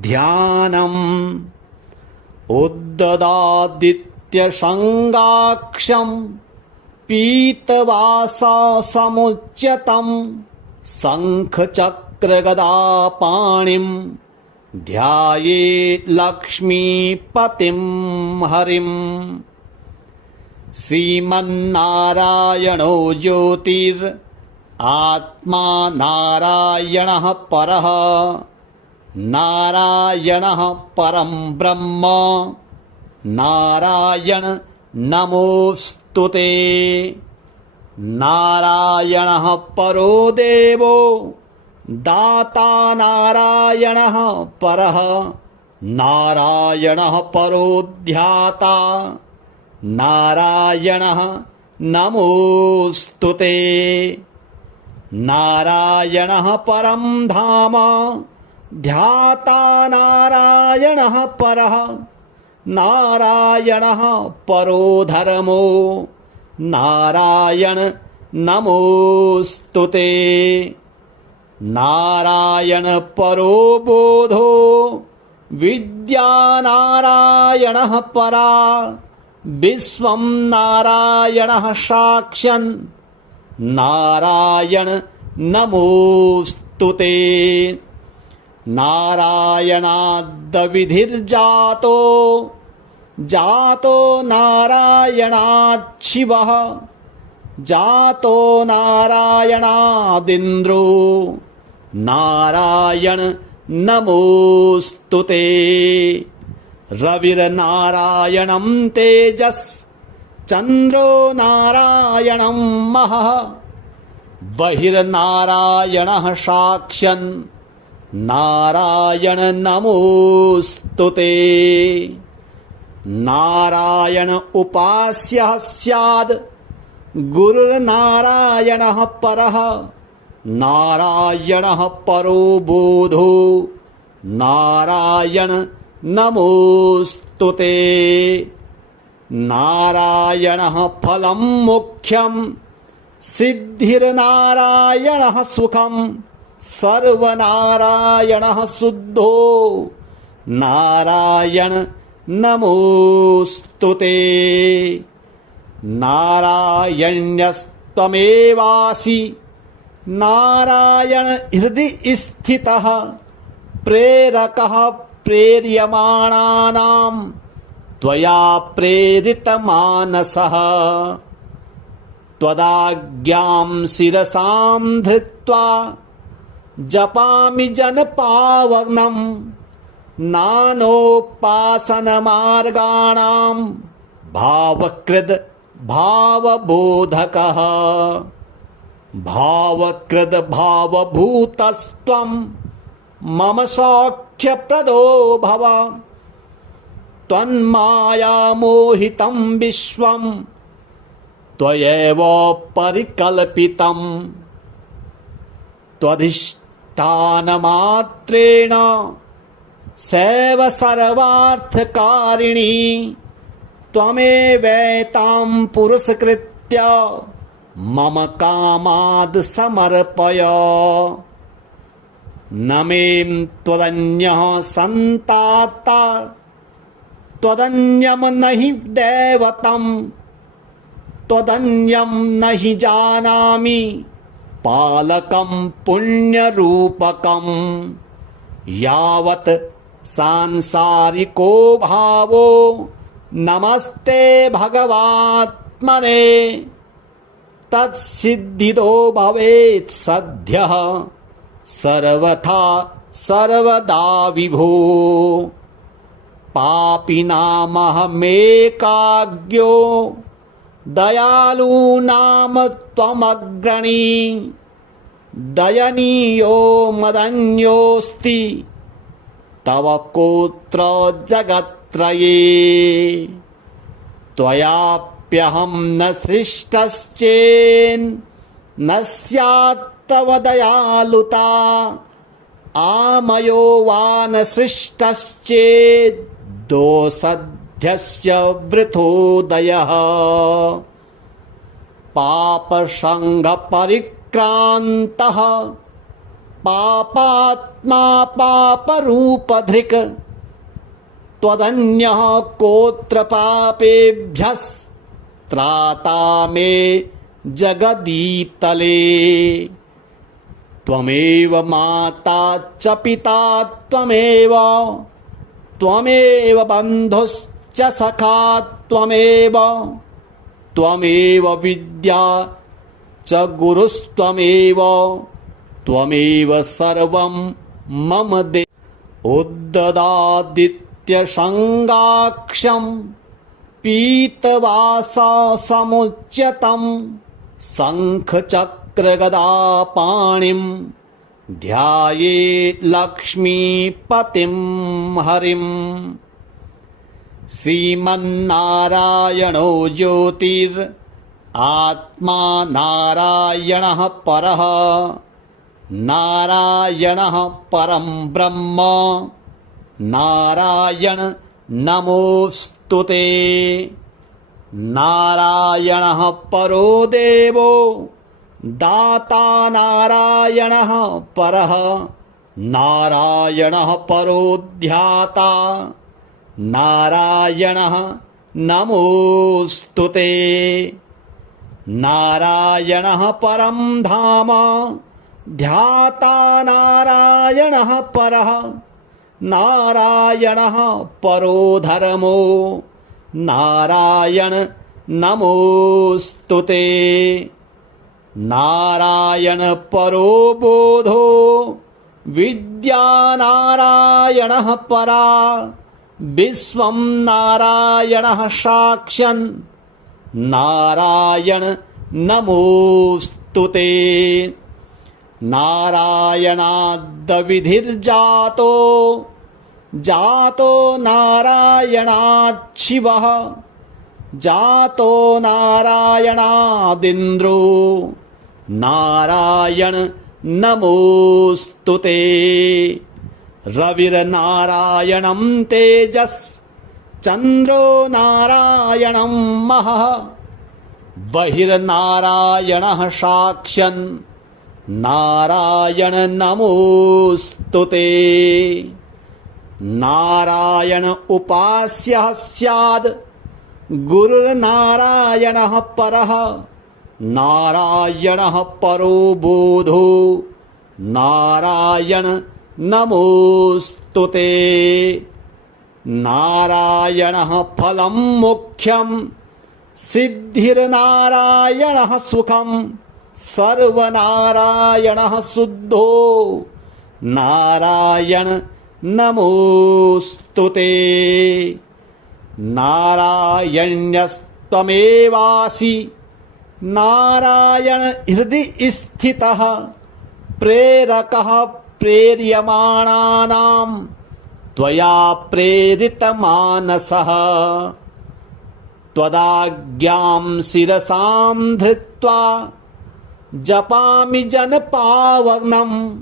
ध्यानम् उद्ददादित्यसङ्गाक्षं पीतवाससमुच्यतं शङ्खचक्रगदापाणिं ध्यायेत् लक्ष्मीपतिं हरिम्। श्रीमन्नारायणो ज्योतिरात्मा नारायणः परः नारायणः परं ब्रह्म नारायण नमोस्तुते। नारायणः परो देवो दाता नारायणः परः नारायणः परो ध्याता नारायणः नमोस्तुते। नारायणः परं धाम ध्याता नारायणः परः नारायणः परो धर्मो नारायण नमोस्तुते। नारायण परो बोधो विद्या नारायणः परा विश्वं नारायणः साक्षन् नारायण नमोस्तुते। नारायणाद्विधिर्जातो जातो नारायणात् शिवः जातो नारायणादिन्द्रो नारायण नमोस्तुते। रविर्नारायणं तेजस् चन्द्रो नारायणं महः बहिर्नारायणः साक्षन् नारायण नमोस्तुते। नारायण उपास्यः स्याद् गुरुर्नारायणः परः नारायणः परो बोधो नारायण नमोस्तुते। नारायणः फलं मोक्षं सिद्धिर्नारायणः सुखं सर्वनारायणः शुद्धो नारायण नमोस्तुते। नारायण्यस्त्वमेवासि नारायण हृदि स्थितः प्रेरकः प्रेर्यमाणानां त्वया प्रेरितमानसः त्वदाज्ञां शिरसां धृत्वा जपामि जनपावनं नानोपासनमार्गाणां भावकृद् भावबोधकः भावकृद् भावभूतस्त्वं मम सौख्यप्रदो भव त्वन्मायामोहितं विश्वं त्वयैव परिकल्पितं त्वधिष्ठानमात्रेण सैव सर्वार्थकारिणी त्वमेवैतां पुरस्कृत्य मम कामाद् समर्पय। न मे त्वदन्यः सन्ताता त्वदन्यं न हि दैवतं त्वदन्यं न हि जानामि पालकं पुण्यरूपकं यावत् सांसारिको भावो नमस्ते भगवात्मने तत्सिद्धिदो भवेत् सद्यः सर्वथा सर्वदा विभो। पापिनामहमेकाज्ञो दयालूनां त्वमग्रणी दयनीयो मदन्योऽस्ति तव कोत्र जगत्त्रये। त्वयाप्यहं न सृष्टश्चेन्न स्यात् तव दयालुता आमयो वा न सृष्टश्चेत् दोषध्यस्य वृथोदयः। पापसङ्गपरिक्रान्तः पापात्मा पापरूपधृक् त्वदन्यः कोऽत्र पापेभ्यस्त्राता मे जगदीतले। त्वमेव माता च पिता त्वमेव, त्वमेव बन्धुश्च सखा त्वमेव, त्वमेव विद्या च गुरुस्त्वमेव, त्वमेव सर्वं मम देव। उद्ददादित्यसङ्गाक्षं पीतवाससमुच्यतं शङ्खचक्रगदापाणिं ध्याये लक्ष्मीपतिं हरिम्। श्रीमन्नारायणो ज्योतिरात्मा नारायणः परः, नारायणः परं ब्रह्म, नारायण नमोऽस्तुते। नारायणः परो देवो दाता, नारायणः परः, नारायणः परो ध्याता, नारायणः नमोऽस्तुते। नारायणः परं धाम, ध्याता नारायणः परः, नारायणः परो धर्मो, नारायण नमोऽस्तुते। नारायण परो बोधो विद्या, नारायणः परा, विश्वं नारायणः साक्ष्यन्, नारायण नमोऽस्तुते। नारायणाद्विधिर्जातो, जातो नारायणात् शिवः, जातो नारायणादिन्द्रो, नारायण नमोऽस्तुते। रविर्नारायणं तेजस्, चन्द्रो नारायणं महः, बहिर्नारायणः साक्ष्यन्, नारायण नमोऽस्तुते। नारायण उपास्यः स्याद्, गुरुर्नारायणः परः, नारायणः परो बोधो, नारायण नमोऽस्तुते। नारायणः फलं मुख्यं, सिद्धिर्नारायणः सुखं, सर्वनारायणः शुद्धो, नारायण नमोऽस्तुते। नारायण्यस्त्वमेवासि, नारायण हृदि स्थितः, प्रेरकः प्रेर्यमाणानां त्वया प्रेरितमानसः। त्वदाज्ञां शिरसां धृत्वा जपामि जनपावनं,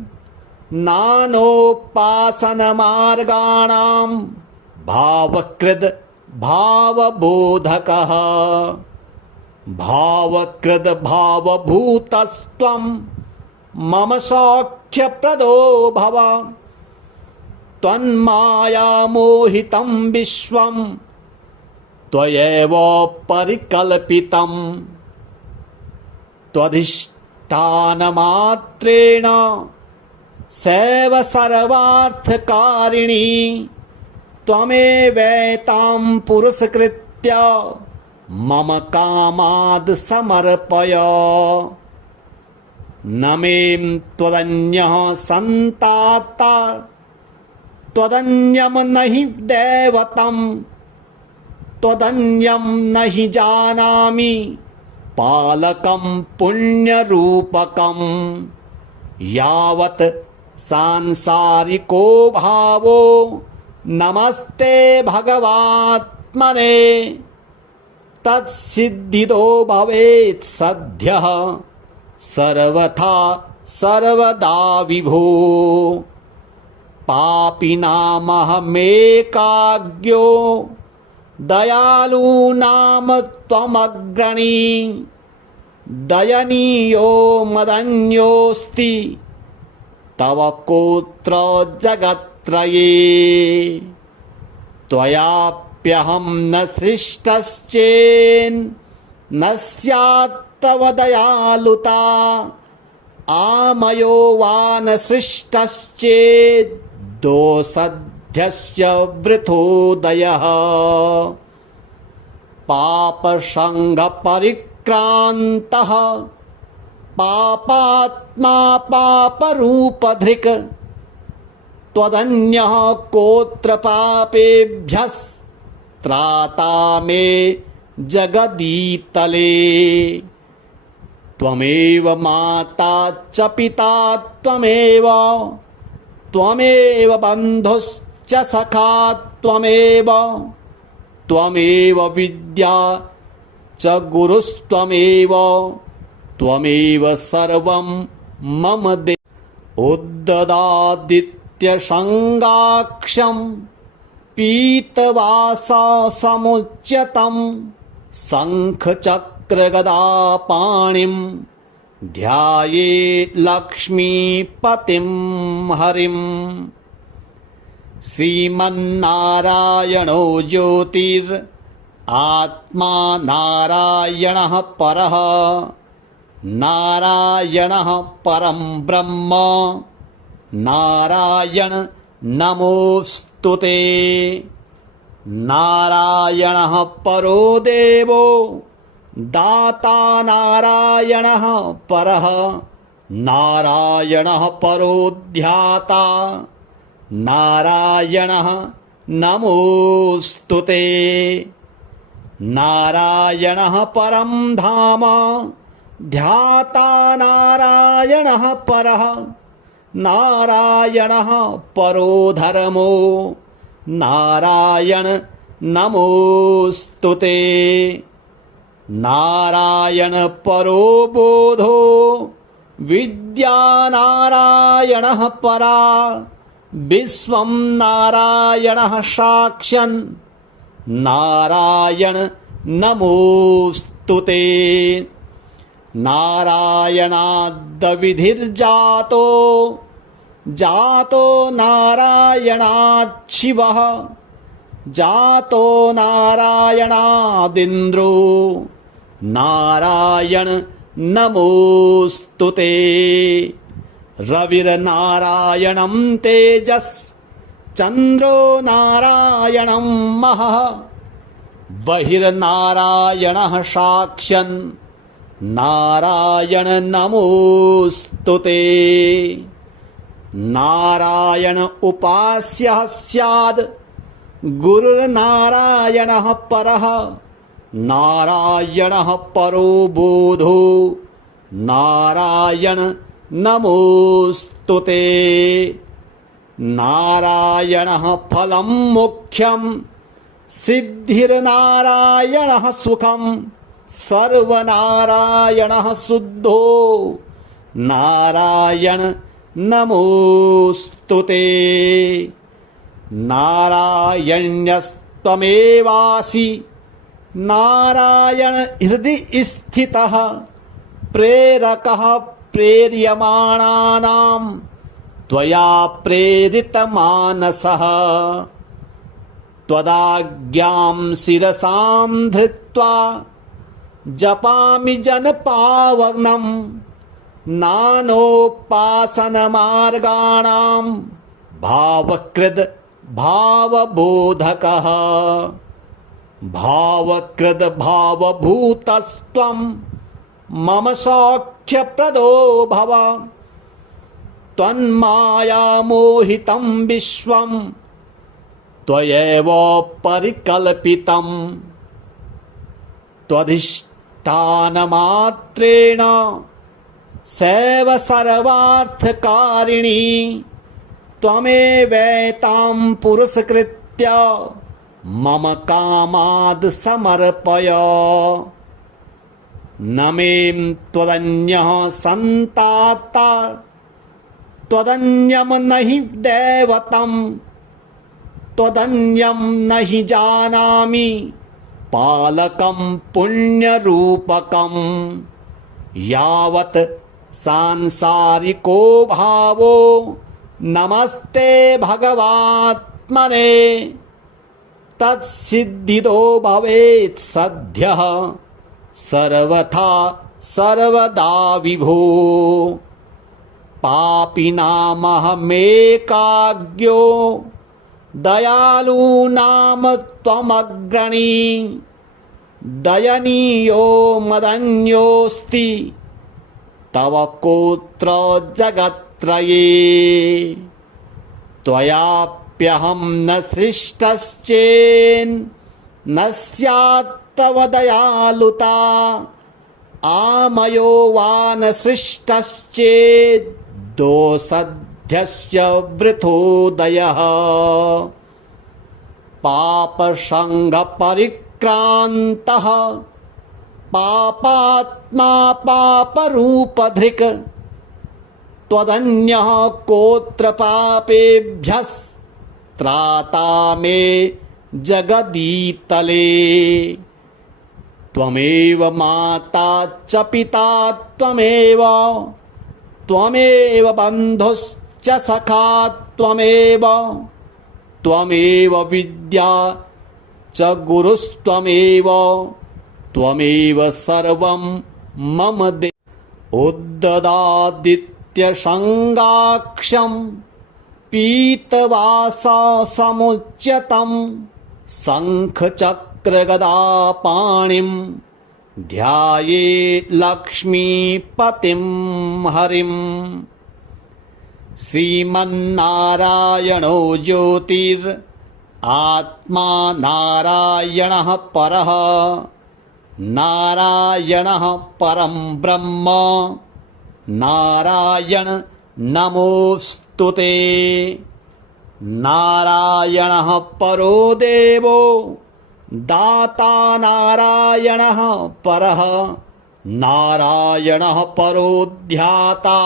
नानोपासनमार्गाणां भावकृद् भावबोधकः। भावकृद् भावभूतस्त्वं मम सौख्यप्रदो भव, त्वन्मायामोहितं विश्वं त्वयैव परिकल्पितं। त्वधिष्ठानमात्रेण सैव सर्वार्थकारिणी, त्वमेवैतां पुरस्कृत्य मम कामाद् समर्पय। न मे त्वदन्यः सन्ताता, त्वदन्यं न हि दैवतं, त्वदन्यं न हि जानामि पालकं पुण्यरूपकं। यावत् सांसारिको भावो नमस्ते भगवात्मने, तत्सिद्धिदो भवेत् सद्यः सर्वथा सर्वदा विभो। पापिनामहमेकाज्ञो दयालूनां त्वमग्रणी, दयनीयो मदन्योऽस्ति तव कोत्र जगत्त्रये त्वयाप्यहं न सृष्टश्चेन्न स्यात्तव दयालुता आमयो वा न सृष्टश्चेद्दोषध्यस्य वृथोदयः पापसङ्गपरिक्रान्तः पापात्मा पापरूपधृक् त्वदन्यः कोत्र पापेभ्यस्त्राता मे जगदीतले त्वमेव माता च पिता त्वमेव बन्धुश्च सखा त्वमेव विद्या च गुरुस्त्वमेव सर्वं मम दे उद्ददादित्यसङ्गाक्षं पीतवाससमुच्यतं शङ्खचक्रगदापाणिं ध्यायेत् लक्ष्मीपतिं हरिम् श्रीमन्नारायणो ज्योतिरात्मा नारायणः परः नारायणः परं ब्रह्म नारायण नमोऽस्तुते नारायणः परो देवो दाता नारायणः परः नारायणः परो ध्याता नारायणः नमोऽस्तुते नारायणः परं धाम ध्याता नारायणः परः नारायणः परो धर्मो नारायण नमोऽस्तुते नारायण परो बोधो विद्या नारायणः परा विश्वं नारायणः साक्षन् नारायण नमोऽस्तुते नारायणाद्विधिर्जातो जातो नारायणात् शिवः जातो नारायणादिन्द्रो नारायण नमोऽस्तुते रविर्नारायणं तेजस् चन्द्रो नारायणं महः बहिर्नारायणः साक्षन् नारायण नमोऽस्तुते नारायण उपास्यः स्याद् गुरुर्नारायणः परः नारायणः परो बोधो नारायण नमोऽस्तुते नारायणः फलं मोक्षं सिद्धिर्नारायणः सुखं सर्वनारायणः शुद्धो नारायण नमोऽस्तुते नारायण्यस्त्वमेवासि नारायण हृदि स्थितः प्रेरकः प्रेर्यमाणानां त्वया प्रेरितमानसः त्वदाज्ञां शिरसां धृत्वा जपामि जनपावनं नानोपासनमार्गाणां भावकृद् भावबोधकः भावकृद् भावभूतस्त्वं मम सौख्यप्रदो भव त्वन्मायामोहितं विश्वं त्वयैव परिकल्पितं त्वधिष्ठानमात्रेण सैव सर्वार्थकारिणी त्वमेवैतां पुरस्कृत्य मम कामाद् समर्पय न मे त्वदन्यः सन्ताता त्वदन्यं न हि दैवतं त्वदन्यं न हि जानामि पालकं पुण्यरूपकं यावत् सांसारिको भावो नमस्ते भगवात्मने तत्सिद्धिदो भवेत् सद्यः सर्वथा सर्वदा विभो पापिनामहमेकाज्ञो दयालूनाम त्वमग्रणी दयनीयो मदन्योऽस्ति तव कोत्र जगत्त्रये त्वयाप्यहं न सृष्टश्चेन्न स्यात् तव दयालुता आमयो वा न सृष्टश्चेत् दोषध्यस्य वृथोदयः पापसङ्गपरिक्रान्तः पापात्मा पापरूपधृक् त्वदन्यः कोत्र पापेभ्यस्त्राता मे जगदीतले त्वमेव माता च पिता त्वमेव त्वमेव बन्धुश्च सखा त्वमेव त्वमेव विद्या च गुरुस्त्वमेव त्वमेव सर्वं मम दे उद्ददादित्यसङ्गाक्षं पीतवाससमुच्यतं शङ्खचक्रगदापाणिं ध्याये लक्ष्मीपतिं हरिं श्रीमन्नारायणो ज्योतिरात्मा नारायणः परः नारायणः परं ब्रह्म नारायण नमोऽस्तुते नारायणः परो देवो दाता नारायणः परः नारायणः परो ध्याता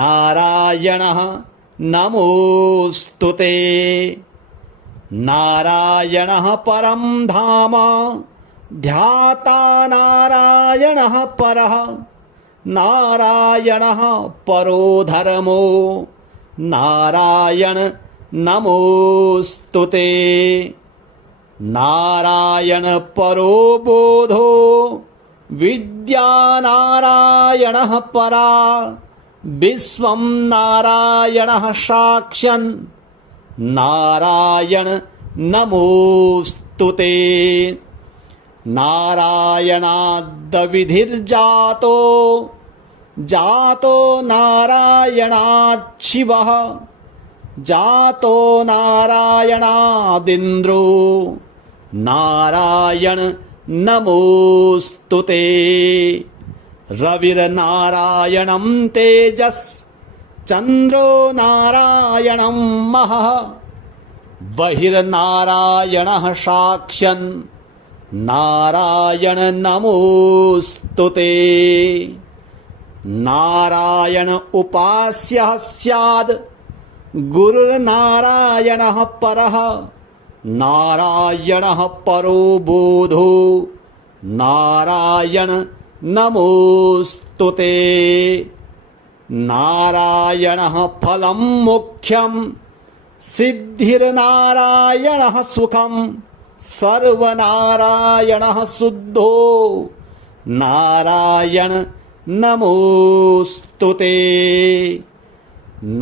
नारायणः नमोऽस्तुते नारायणः परं धाम ध्याता नारायणः परः नारायणः परो धर्मो नारायण नमोऽस्तुते नारायण परो बोधो विद्या नारायणः परा विश्वं नारायणः साक्षन् नारायण नमोऽस्तुते नारायणाद्विधिर्जातो जातो नारायणात् शिवः जातो नारायणादिन्द्रो नारायण नमोऽस्तुते रविर्नारायणं तेजस् चन्द्रो नारायणं महः बहिर्नारायणः साक्षन् नारायण नमोऽस्तुते नारायण उपास्यः स्याद् गुरुर्नारायणः परः नारायणः परो बोधो नारायण नमोऽस्तुते नारायणः फलं मोक्षं सिद्धिर्नारायणः सुखं सर्वनारायणः शुद्धो नारायण नमोऽस्तुते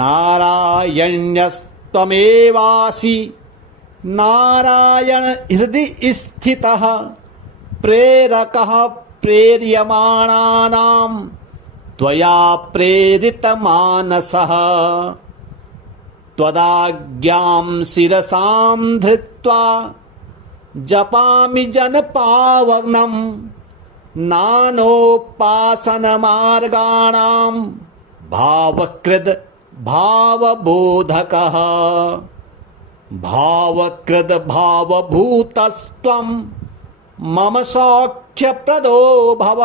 नारायण्यस्त्वमेवासि नारायण हृदि स्थितः प्रेरकः प्रेर्यमाणानां त्वया प्रेरितमानसः त्वदाज्ञां शिरसां धृत्वा जपामि जनपावनं नानोपासनमार्गाणां भावकृद् भावबोधकः भावकृद् भावभूतस्त्वं मम सौख्यप्रदो भव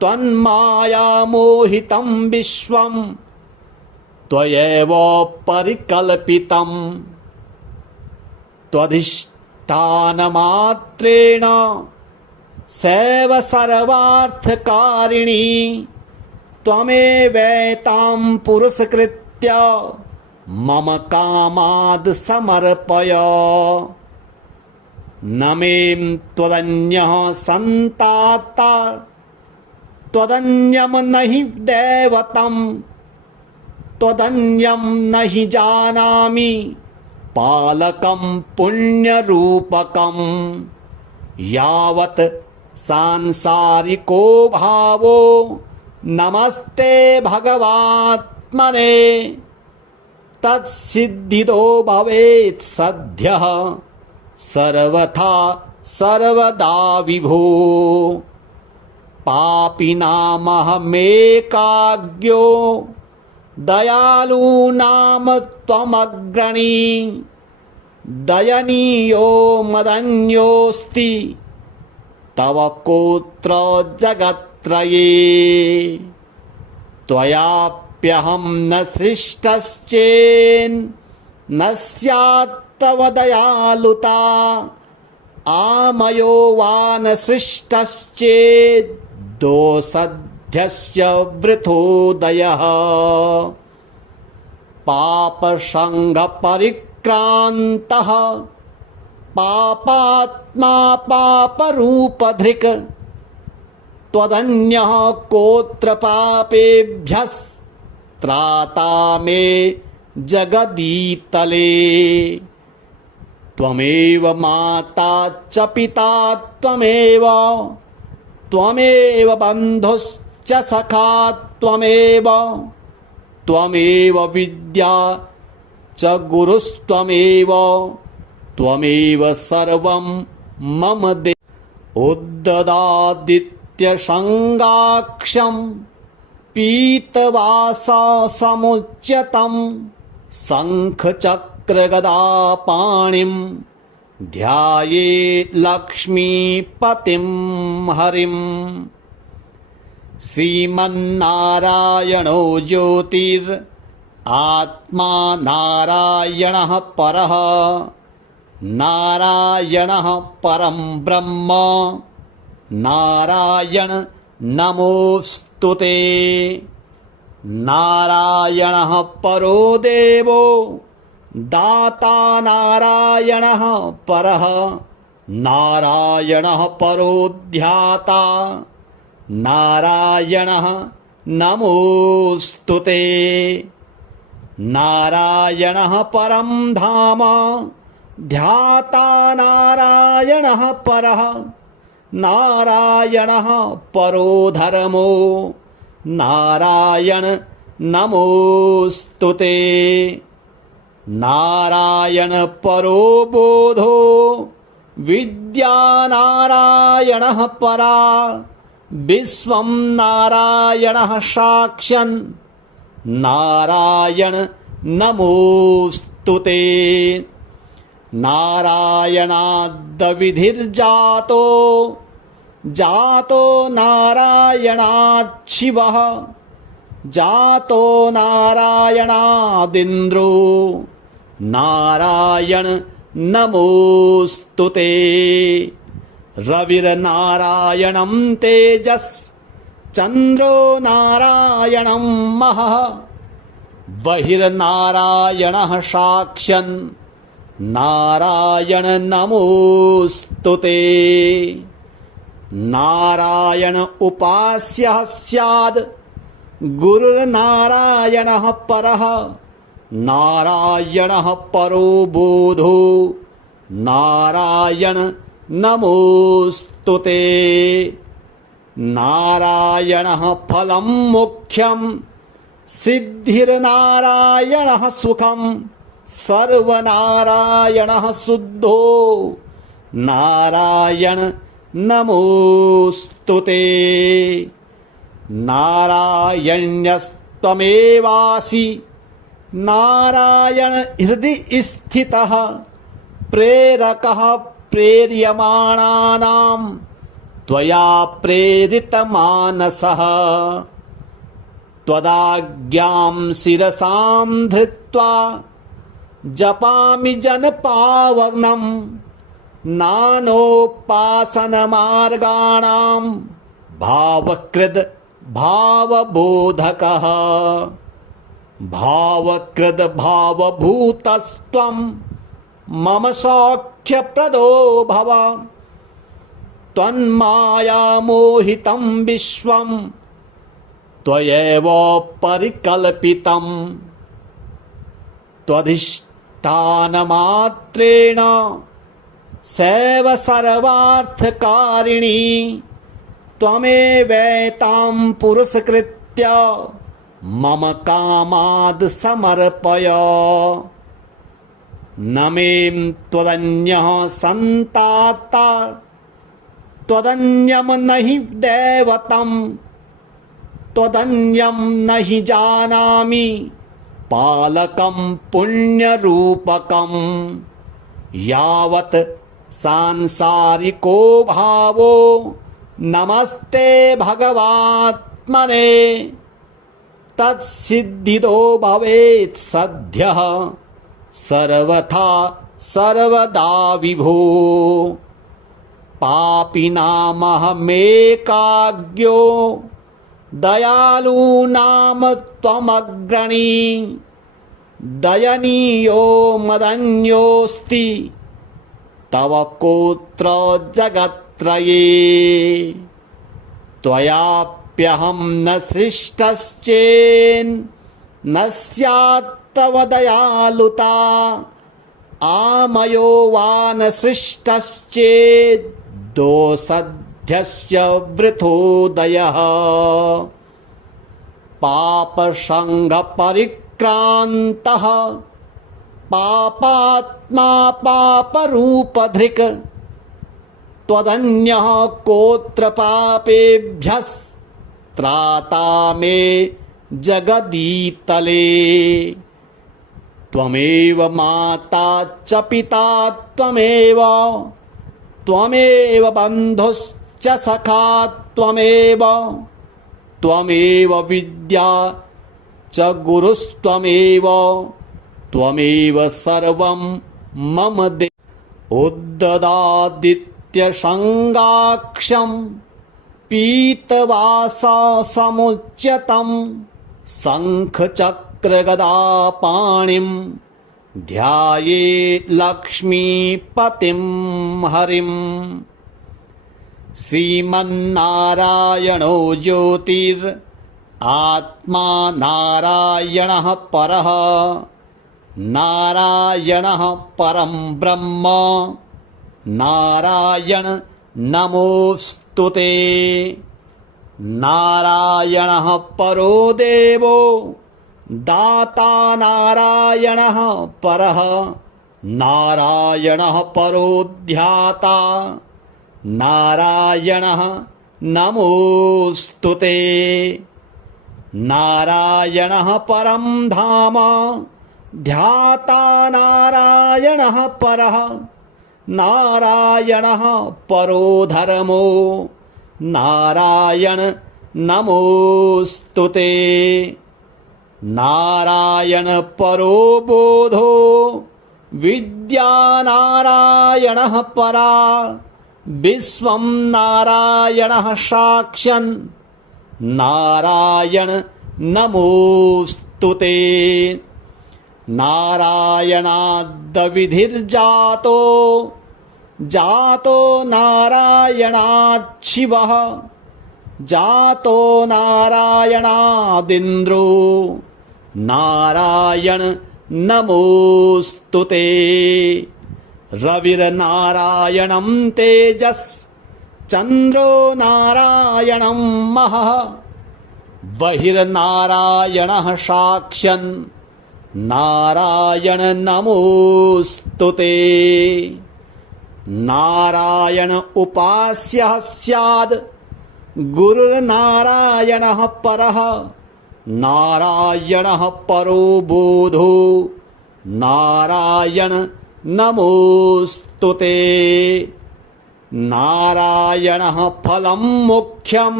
त्वन्मायामोहितं विश्वं त्वयैव परिकल्पितं त्वधिष्ठानमात्रेण सैव सर्वार्थकारिणी त्वमेवैतां पुरस्कृत्य मम कामाद् समर्पय। न मे त्वदन्यः सन्ताता त्वदन्यं न हि दैवतं त्वदन्यं न हि जानामि पालकं पुण्यरूपकं। यावत् सांसारिको भावो नमस्ते भगवात्मने तत्सिद्धिदो भवेत् सद्यः सर्वथा सर्वदा विभो। पापिनामहमेकाज्ञो दयालूनां त्वमग्रणी दयनीयो मदन्योऽस्ति तव कोत्र जगत्त्रये। त्वयाप्यहं न सृष्टश्चेन्न स्यात् तव दयालुता आमयो वा न सृष्टश्चेत् दोषध्यस्य वृथोदयः। पापसङ्गपरिक्रान्तः पापात्मा पापरूपधृक् त्वदन्यः कोत्र पापेभ्यस्त्राता मे जगदीतले। त्वमेव माता च पिता त्वमेव त्वमेव बन्धुश्च सखा त्वमेव त्वमेव विद्या च गुरुस्त्वमेव त्वमेव सर्वं मम देव। उद्ददादित्यसङ्गाक्षं पीतवाससमुच्यतं शङ्खचक्रगदापाणिं ध्यायेत् लक्ष्मीपतिं हरिम्। श्रीमन्नारायणो ज्योतिरात्मा नारायणः परः नारायणः परं ब्रह्म नारायण नमोऽस्तुते। नारायणः परो देवो दाता नारायणः परः नारायणः परो ध्याता नारायणः नमोऽस्तुते। नारायणः परं धाम ध्याता नारायणः परः नारायणः परो धर्मो नारायण नमोऽस्तुते। नारायण परो बोधो विद्या नारायणः परा विश्वं नारायणः साक्ष्यन् नारायण नमोऽस्तुते। नारायणाद्विधिर्जातो जातो नारायणात् शिवः जातो नारायणादिन्द्रो नारायण नमोऽस्तुते। रविर्नारायणं तेजस् चन्द्रो नारायणं महः बहिर्नारायणः साक्ष्यन् नारायण नमोऽस्तुते। नारायण उपास्यः स्याद् गुरुर्नारायणः परः नारायणः परो बोधो नारायण नमोऽस्तुते। नारायणः फलं मोक्षं सिद्धिर्नारायणः सुखं सर्वनारायणः शुद्धो नारायण नमोऽस्तुते। नारायण्यस्त्वमेवासि नारायण हृदि स्थितः प्रेरकः प्रेर्यमाणानां त्वया प्रेरितमानसः। त्वदाज्ञां शिरसां धृत्वा जपामि जनपावनं नानोपासनमार्गाणां भावकृद् भावबोधकः भावकृद् भावभूतस्त्वं मम सौख्यप्रदो भव त्वन्मायामोहितं विश्वं त्वयैव परिकल्पितं त्वधिष्ठानमात्रेण सैव सर्वार्थकारिणी त्वमेवैतां पुरस्कृत्य मम कामाद् समर्पय न मे त्वदन्यः सन्ताता त्वदन्यं न हि दैवतं त्वदन्यं न हि जानामि पालकं पुण्यरूपकं यावत् सांसारिको भावो नमस्ते भगवात्मने तत्सिद्धिदो भवेत् सद्यः सर्वथा सर्वदा विभो पापिनामहमेकाज्ञो दयालूनां त्वमग्रणी दयनीयो मदन्योऽस्ति तव कोत्र जगत्त्रये त्वयाप्यहं न सृष्टश्चेन्न स्यात् तव दयालुता आमयो वा न सृष्टश्चेत् दोषध्यस्य वृथोदयः पापसङ्गपरिक्रान्तः पापात्मा पापरूपधृक् त्वदन्यः कोऽत्र पापेभ्यस्त्राता मे जगदीतले त्वमेव माता च पिता त्वमेव त्वमेव बन्धुश्च सखा त्वमेव त्वमेव विद्या च गुरुस्त्वमेव त्वमेव सर्वं मम दे उद्ददादित्यसङ्गाक्षं पीतवाससमुच्यतं शङ्खचक्रगदापाणिं ध्याये लक्ष्मीपतिं हरिं श्रीमन्नारायणो ज्योतिरात्मा नारायणः परः नारायणः परं ब्रह्म नारायण नमोऽस्तुते नारायणः परो देवो दाता नारायणः परः नारायणः परो ध्याता नारायणः नमोऽस्तुते नारायणः परं धाम ध्याता नारायणः परः नारायणः परो धर्मो नारायण नमोऽस्तुते नारायण परो बोधो विद्या नारायणः परा विश्वं नारायणः साक्ष्यन् नारायण नमोऽस्तुते नारायणाद्विधिर्जातो जातो नारायणात् शिवः जातो नारायणादिन्द्रो नारायण नमोऽस्तुते रविर्नारायणं तेजस् चन्द्रो नारायणं महः बहिर्नारायणः साक्ष्यन् नारायण नमोऽस्तुते नारायण उपास्यः स्याद् गुरुर्नारायणः परः नारायणः परो बोधो नारायण नमोऽस्तुते नारायणः फलं मोक्षं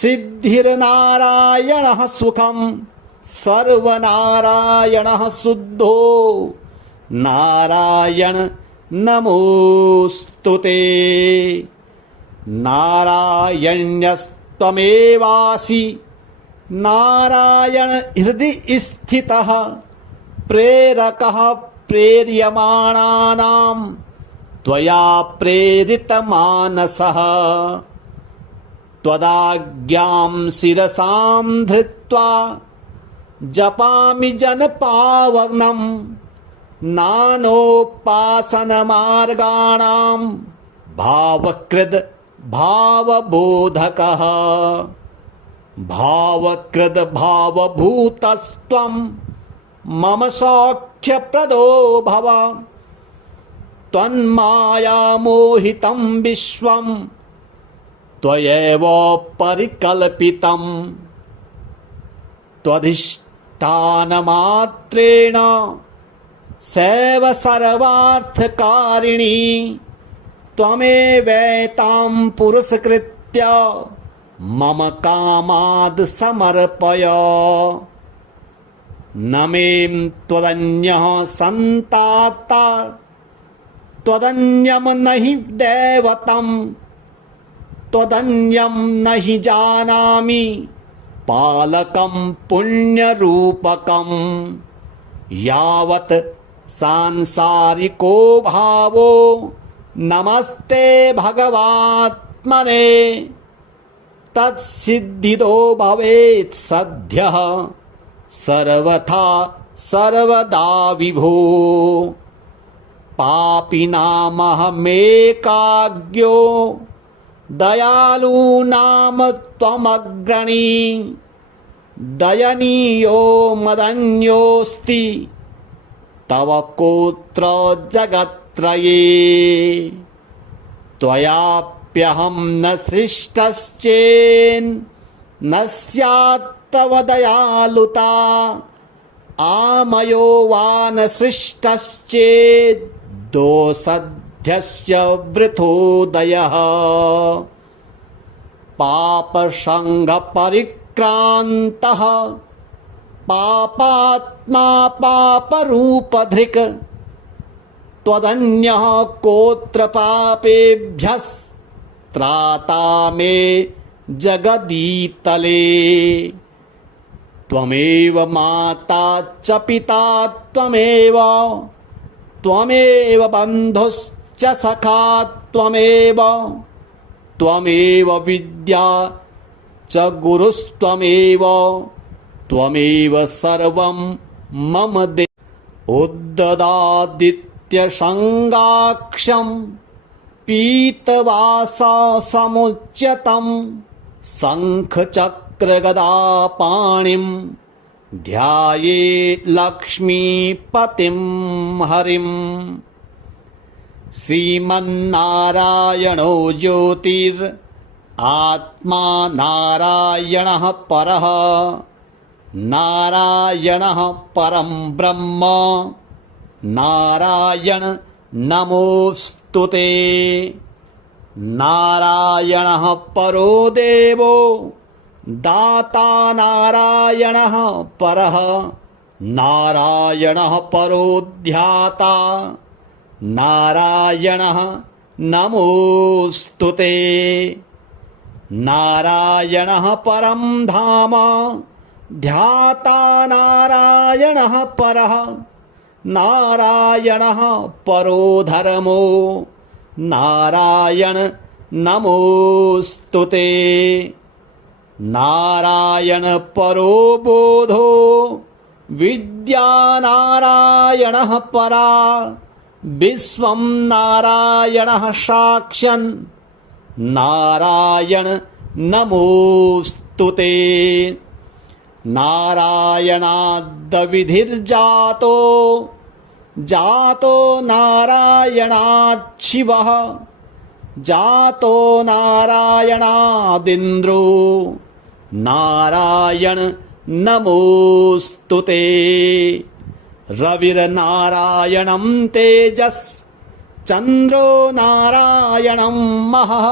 सिद्धिर्नारायणः सुखं सर्वनारायणः शुद्धो नारायण नमोऽस्तुते नारायण्यस्त्वमव्यक्तं त्वमेवासि नारायण हृदि स्थितः प्रेरकः प्रेर्यमाणानां त्वया प्रेरितमानसः त्वदाज्ञां शिरसां धृत्वा जपामि जनपावनं नानोपासनमार्गाणां भावकृद् भावबोधकः भावकृद् भावभूतस्त्वं मम सौख्यप्रदो भव त्वन्मायामोहितं विश्वं त्वयैव परिकल्पितं त्वधिष्ठानमात्रेण सैव सर्वार्थकारिणी त्वमेवैतां पुरस्कृत्य मम कामाद् समर्पय न मे त्वदन्यः सन्ताता त्वदन्यं न हि दैवतं त्वदन्यं न हि जानामि पालकं पुण्यरूपकं यावत् सांसारिको भावो नमस्ते भगवात्मने तत्सिद्धिदो भवेत् सद्यः सर्वथा सर्वदा विभो पापिनामहमेकाज्ञो दयालूनाम त्वमग्रणी दयनीयो मदन्योऽस्ति तव कोत्र जगत्त्रये त्वयाप्यहं न सृष्टश्चेन्न स्यात् तव दयालुता आमयो वा न सृष्टश्चेत् दोषध्यस्य वृथोदयः पापसङ्गपरिक्रान्तः पापात्मा पापरूपधृक् त्वदन्यः कोत्र पापेभ्यस्त्राता मे जगदीतले त्वमेव माता च पिता त्वमेव त्वमेव बन्धुश्च सखा त्वमेव त्वमेव विद्या च गुरुस्त्वमेव त्वमेव सर्वं मम दे उद्ददादित्यसङ्गाक्षं पीतवाससमुच्यतं शङ्खचक्रगदापाणिं ध्यायेत् लक्ष्मीपतिं हरिम् श्रीमन्नारायणो ज्योतिरात्मा नारायणः परः नारायणः परं ब्रह्म नारायण नमोऽस्तुते नारायणः परो देवो दाता नारायणः परः नारायणः परो ध्याता नारायणः नमोऽस्तुते नारायणः परं धाम ध्याता नारायणः परः नारायणः परो धर्मो नारायण नमोऽस्तुते नारायण परो बोधो विद्या नारायणः परा विश्वं नारायणः साक्षन् नारायण नमोऽस्तुते नारायणाद्विधिर्जातो जातो नारायणात् शिवः जातो नारायणादिन्द्रो नारायण नमोऽस्तुते रविर्नारायणं तेजस् चन्द्रो नारायणं महः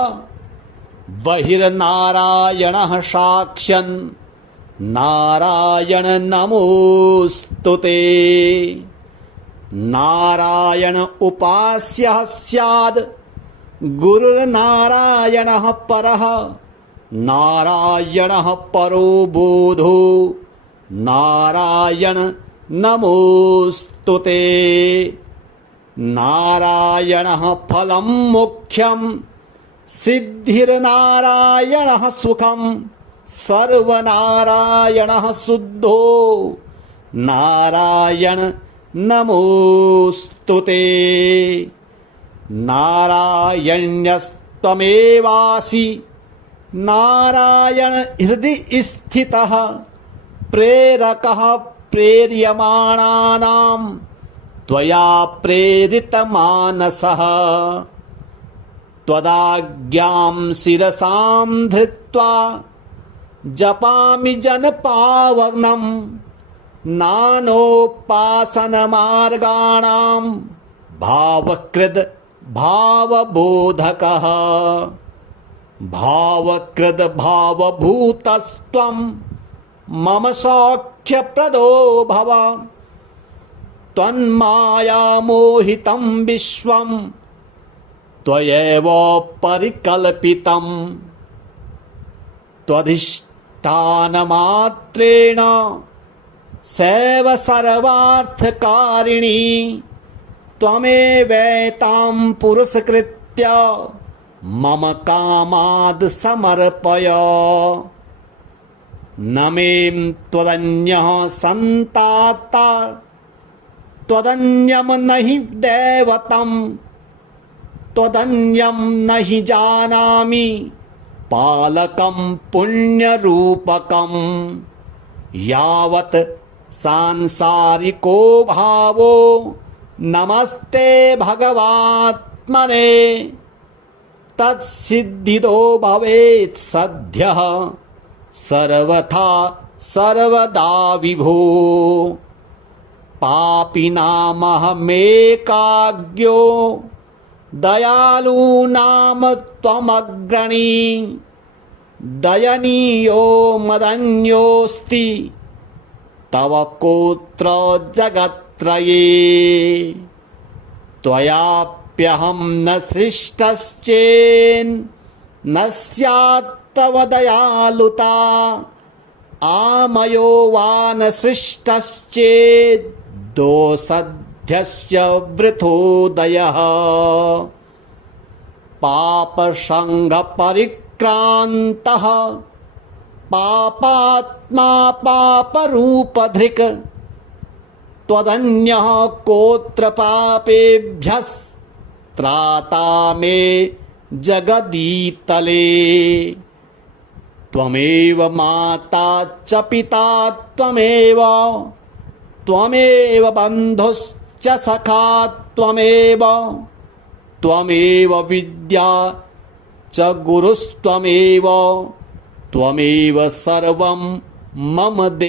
बहिर्नारायणः साक्षन् नारायण नमोऽस्तुते नारायण उपास्यः स्याद् गुरुर्नारायणः परः नारायणः परो बोधो नारायण नमोस्तुते। नारायणः फलं मोक्षं सिद्धिर्नारायणः सुखं सर्वनारायणः शुद्धो नारायण नमोस्तुते। नारायण्यस्त्वमेवासि नारायण हृदि स्थितः प्रेरकः प्रेर्यमाणानां त्वया प्रेरितमानसः। त्वदाज्ञां शिरसां धृत्वा जपामि जनपावनं नानोपासनमार्गाणां भावकृद् भावबोधकः। भावकृद् भावभूतस्त्वं मम सौख्यप्रदो भव। त्वन्मायामोहितं विश्वं त्वयैव परिकल्पितम्। त्वधिष्ठानमात्रेण सैव सर्वार्थकारिणी त्वमेवैतां पुरस्कृत्य मम कामाद् समर्पय। न मे त्वदन्यः सन्ताता त्वदन्यं न हि दैवतं त्वदन्यं न हि जानामि पालकं पुण्यरूपकं। यावत् सांसारिको भावो नमस्ते भगवात्मने तत्सिद्धिदो भवेत् सद्यः सर्वथा सर्वदा विभो। पापिनामहमेकाज्ञो दयालूनां त्वमग्रणी। दयनीयो मदन्योऽस्ति तव कोऽत्र जगत्त्रये। त्वयाप्यहं न सृष्टश्चेन्न स्यात् तव दयालुता। आमयो वा न सृष्टश्चेत् दोषध्यस्य वृथोदयः। पापसङ्गपरिक्रान्तः पापात्मा पापरूपधृक्। त्वदन्यः कोऽत्र पापेभ्यस्त्राता मे जगदीतले। त्वमेव माता च पिता त्वमेव त्वमेव बन्धुश्च सखा त्वमेव त्वमेव विद्या च गुरुस्त्वमेव त्वमेव सर्वं मम